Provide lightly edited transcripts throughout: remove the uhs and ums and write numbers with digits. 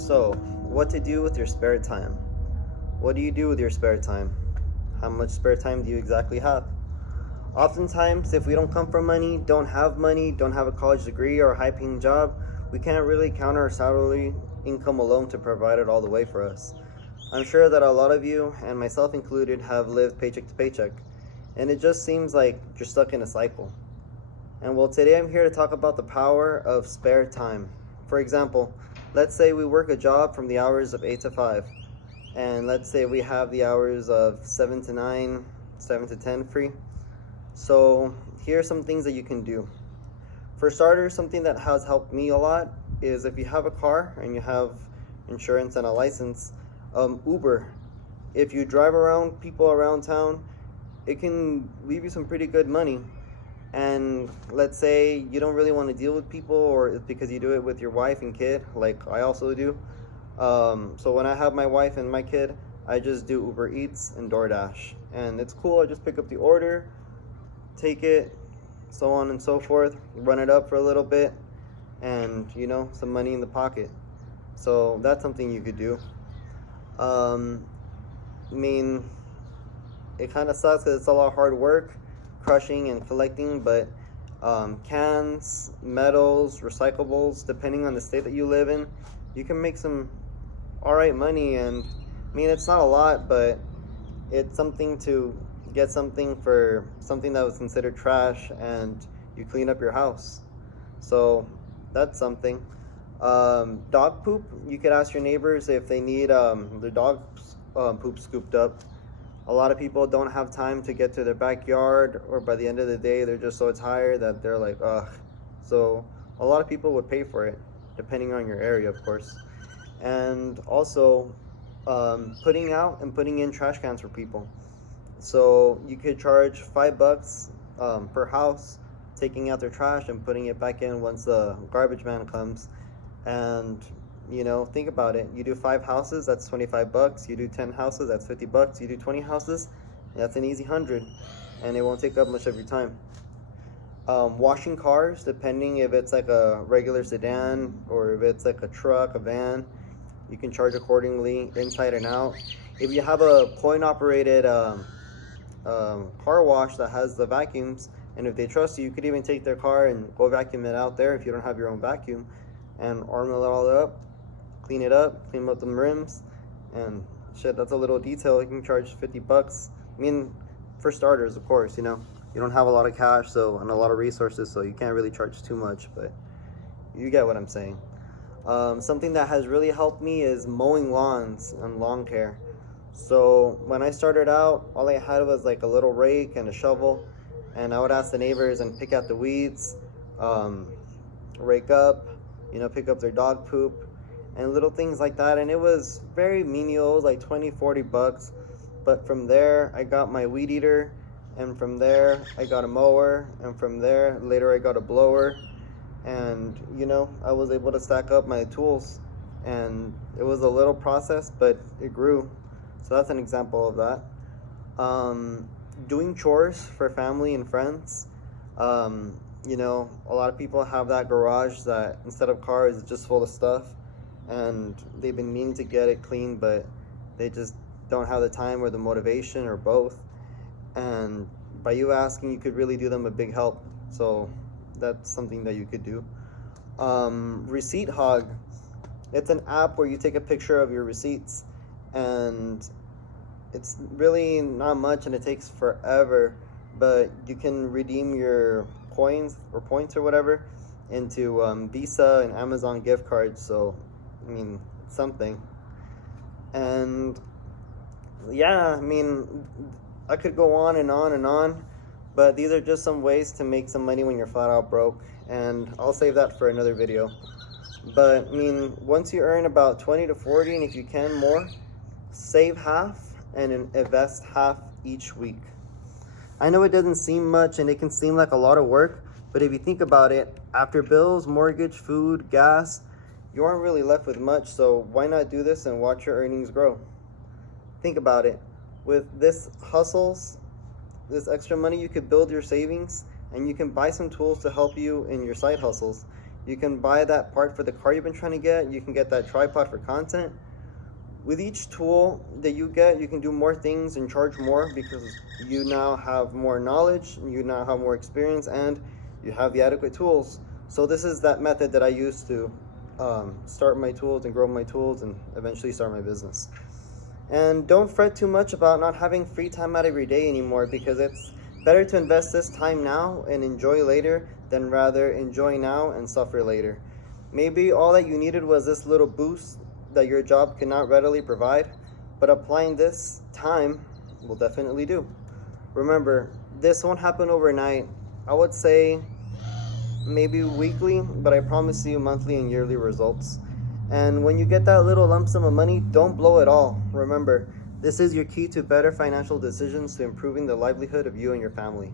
So, what to do with your spare time? What do you do with your spare time? How much spare time do you exactly have? Oftentimes, if we don't come from money, don't have a college degree or a high paying job, we can't really count our salary income alone to provide it all the way for us. I'm sure that a lot of you, and myself included, have lived paycheck to paycheck, and it just seems like you're stuck in a cycle. And well, today I'm here to talk about the power of spare time. For example, let's say we work a job from the hours of 8 to 5, and let's say we have the hours of 7 to 9, 7 to 10 free. So, here are some things that you can do. For starters, something that has helped me a lot is if you have a car and you have insurance and a license, Uber. If you drive around people around town, it can leave you some pretty good money. And let's say you don't really want to deal with people, or it's because you do it with your wife and kid, like I also do. So when I have my wife and my kid, I just do Uber Eats and DoorDash. And it's cool, I just pick up the order, take it, so on and so forth, run it up for a little bit, and some money in the pocket. So that's something you could do. I mean, it kind of sucks because it's a lot of hard work, crushing and collecting, but cans, metals, recyclables, depending on the state that you live in, you can make some alright money. And I mean, it's not a lot, but it's something to get something for something that was considered trash, and you clean up your house. So that's something. Dog poop, you could ask your neighbors if they need their dog's poop scooped up. A lot of people don't have time to get to their backyard, or by the end of the day they're just so tired that they're like, ugh. So a lot of people would pay for it, depending on your area, of course. And also putting out and putting in trash cans for people. So you could charge $5 per house, taking out their trash and putting it back in once the garbage man comes. And think about it. You do 5 houses, that's $25. You do 10 houses, that's $50. You do 20 houses, that's an easy 100, and it won't take up much of your time. Washing cars, depending if it's like a regular sedan or if it's like a truck, a van, you can charge accordingly, inside and out. If you have a coin-operated car wash that has the vacuums, and if they trust you, you could even take their car and go vacuum it out there if you don't have your own vacuum, and arm it all up, clean it up, clean up the rims, and shit, that's a little detail. You can charge $50. I mean, for starters, of course, you don't have a lot of cash, and a lot of resources, so you can't really charge too much, but you get what I'm saying. Something that has really helped me is mowing lawns and lawn care. So when I started out, all I had was like a little rake and a shovel, and I would ask the neighbors and pick out the weeds, rake up, pick up their dog poop and little things like that. And it was very menial, it was like $20-$40. But from there, I got my weed eater, and from there, I got a mower, and from there, later I got a blower. And, I was able to stack up my tools, and it was a little process, but it grew. So that's an example of that. Doing chores for family and friends. A lot of people have that garage that instead of cars, it's just full of stuff, and they've been meaning to get it clean, but they just don't have the time or the motivation, or both. And by you asking, you could really do them a big help. So that's something that you could do. Receipt Hog. It's an app where you take a picture of your receipts, and it's really not much, and it takes forever, but you can redeem your coins or points or whatever into Visa and Amazon gift cards. So I mean, something. And yeah, I mean, I could go on and on and on, but these are just some ways to make some money when you're flat out broke, and I'll save that for another video. But I mean, once you earn about 20 to 40, and if you can more, save half and invest half each week. I know it doesn't seem much, and it can seem like a lot of work, but if you think about it, after bills, mortgage, food, gas, you aren't really left with much. So why not do this and watch your earnings grow? Think about it. With this extra money, you could build your savings, and you can buy some tools to help you in your side hustles. You can buy that part for the car you've been trying to get. You can get that tripod for content. With each tool that you get, you can do more things and charge more because you now have more knowledge, you now have more experience, and you have the adequate tools. So this is that method that I use to start my tools and grow my tools and eventually start my business. And don't fret too much about not having free time out every day anymore, because it's better to invest this time now and enjoy later than rather enjoy now and suffer later. Maybe all that you needed was this little boost that your job cannot readily provide, but applying this time will definitely do. Remember, this won't happen overnight. I would say maybe weekly, but I promise you monthly and yearly results. And when you get that little lump sum of money, don't blow it all. Remember, this is your key to better financial decisions, to improving the livelihood of you and your family.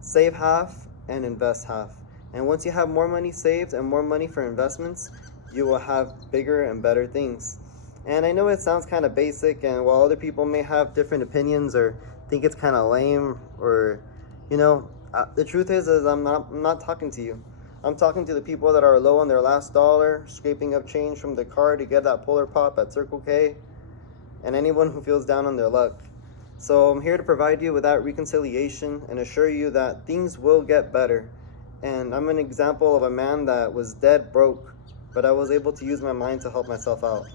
Save half and invest half. And once you have more money saved and more money for investments, you will have bigger and better things. And I know it sounds kind of basic, and while other people may have different opinions or think it's kind of lame, or the truth is I'm not talking to you. I'm talking to the people that are low on their last dollar, scraping up change from the car to get that Polar Pop at Circle K, and anyone who feels down on their luck. So I'm here to provide you with that reconciliation and assure you that things will get better. And I'm an example of a man that was dead broke, but I was able to use my mind to help myself out.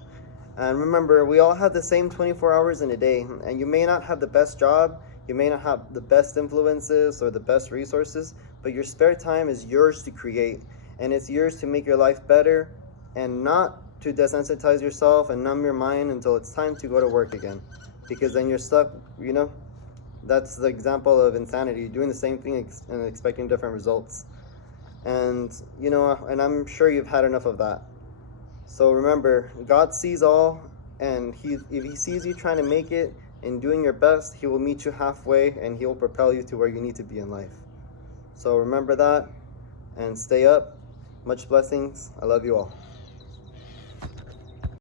And remember, we all have the same 24 hours in a day, and you may not have the best job, you may not have the best influences or the best resources, but your spare time is yours to create, and it's yours to make your life better, and not to desensitize yourself and numb your mind until it's time to go to work again, because then you're stuck. That's the example of insanity, doing the same thing and expecting different results. And I'm sure you've had enough of that. So remember, God sees all, and if he sees you trying to make it and doing your best, he will meet you halfway, and he will propel you to where you need to be in life. So remember that, and stay up. Much blessings. I love you all.